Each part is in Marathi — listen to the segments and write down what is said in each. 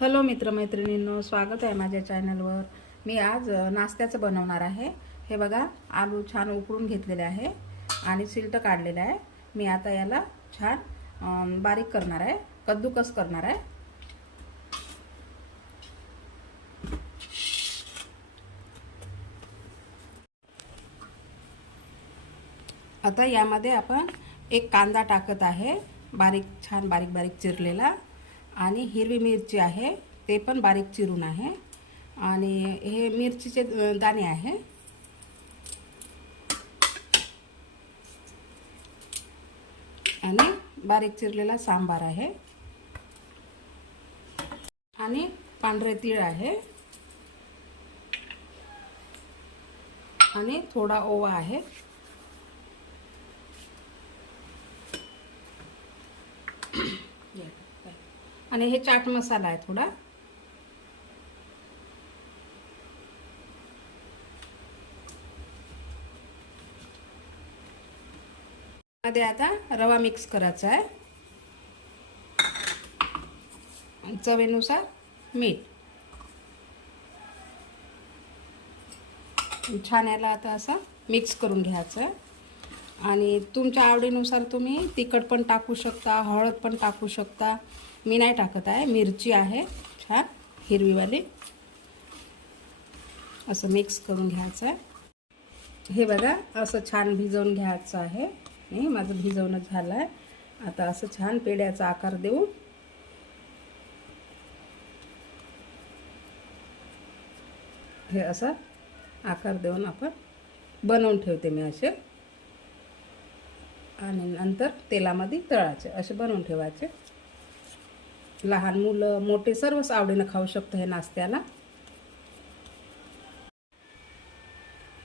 हॅलो मित्रमैत्रिणींनो स्वागत आहे माझ्या चॅनलवर. मी आज नाश्त्याचं बनवणार आहे. हे बघा आलू छान उकळून घेतलेले आहे आणि सिल्ट काढलेलं आहे. मी आता याला छान बारीक करणार आहे कद्दूकस करणार आहे. आता यामध्ये आपण एक कांदा टाकत आहे बारीक छान बारीक बारीक चिरलेला. आणि हिरवी मिरची आहे ते पण बारीक चिरून आहे. आणि हे मिरचीचे दाणे आहे. आणि बारीक चिरलेला सांबार आहे. आणि पांढरे तीळ आहे. आणि थोडा ओवा आहे. आणि हे चाट मसाला आहे थोडा. मध्ये आता रवा मिक्स करायचा आहे. चवेनुसार चवीनुसार मीठ. छान याला आता असं मिक्स करून घ्यायचं. आहे आणि तुमच्या आवडीनुसार तुम्ही तिखट पण टाकू शकता हळद पण टाकू शकता. मी नाही टाकत आहे मिरची आहे छान हिरवीवाली. असं मिक्स करून घ्यायचं आहे. हे बघा असं छान भिजवून घ्यायचं आहे. हे माझं भिजवणं झालं आहे आता असं छान पेड्याचा आकार देऊ. हे असं आकार देऊन आपण बनवून ठेवते मी असे. आणि नंतर तेलामध्ये तळायचे. असे बनवून ठेवायचे. लहान मुलं मोठे सर्वच आवडीनं खाऊ शकतो हे नाश्त्याला.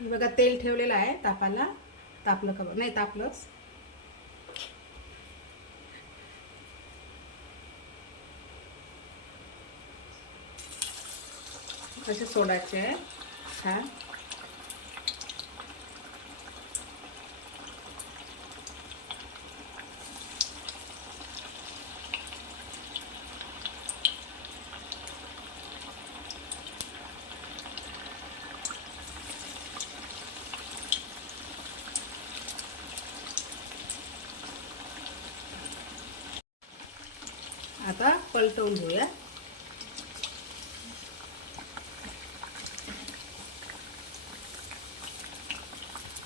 बघा तेल ठेवलेलं आहे तापाला. तापलं का नाही तापलंच. असे सोडायचे आहे. छान. आता पलटवून घेऊया.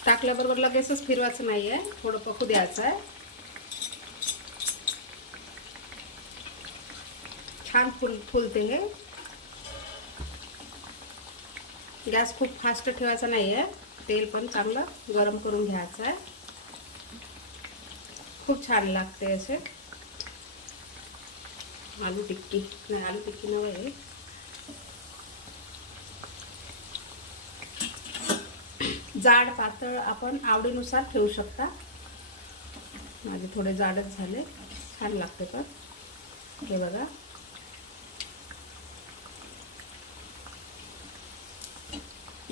टाकल्याबरोबर लगेचच फिरवायचं नाही आहे थोडं पकू द्यायचं आहे. छान फुल फुलते हे. गॅस खूप फास्ट ठेवायचा नाही आहे तेल पण चांगलं गरम करून घ्यायचं आहे. खूप छान लागते असे. आलू टिक्की. नाही आलू टिक्की नव्हे आहे. जाड पातळ आपण आवडीनुसार ठेवू शकता. माझे थोडे जाडच झाले. छान लागते पण. हे बघा.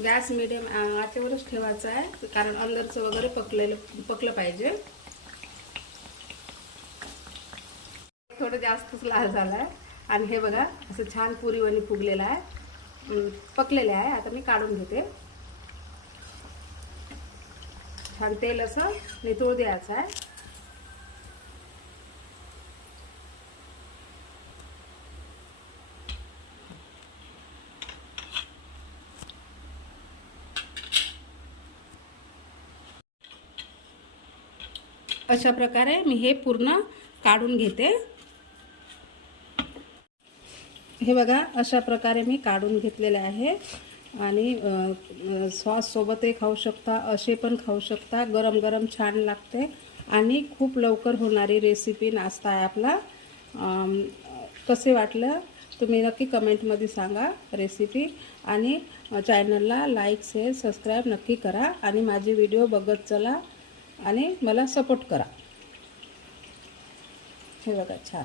गॅस मिडियम आचेवरच ठेवायचा आहे कारण अंदरचं वगैरे पकलेलं पकलं पाहिजे. थोडं जास्तच लाल झाला आहे आणि हे बघा असं छान पुरीवाणी फुगलेलं आहे. पकलेलं पकलेले आहे. आता मी काढून घेते. छान तेल असं नितूळ द्यायचं आहे. अशा प्रकारे मी हे पूर्ण काढून घेते. हे बघा अशा प्रकारे मी काढून घेतलेले आहे. आणि सॉससोबतही खाऊ शकता असे पण खाऊ शकता. गरम गरम छान लागते. आणि खूप लवकर होणारी रेसिपी नाश्ता आहे आपला. कसे वाटलं? तुम्ही नक्की कमेंटमध्ये सांगा रेसिपी आणि चॅनलला लाईक शेअर सबस्क्राईब नक्की करा. आणि माझे व्हिडिओ बघत चला. आणि मला सपोर्ट करा. हे बघा छान.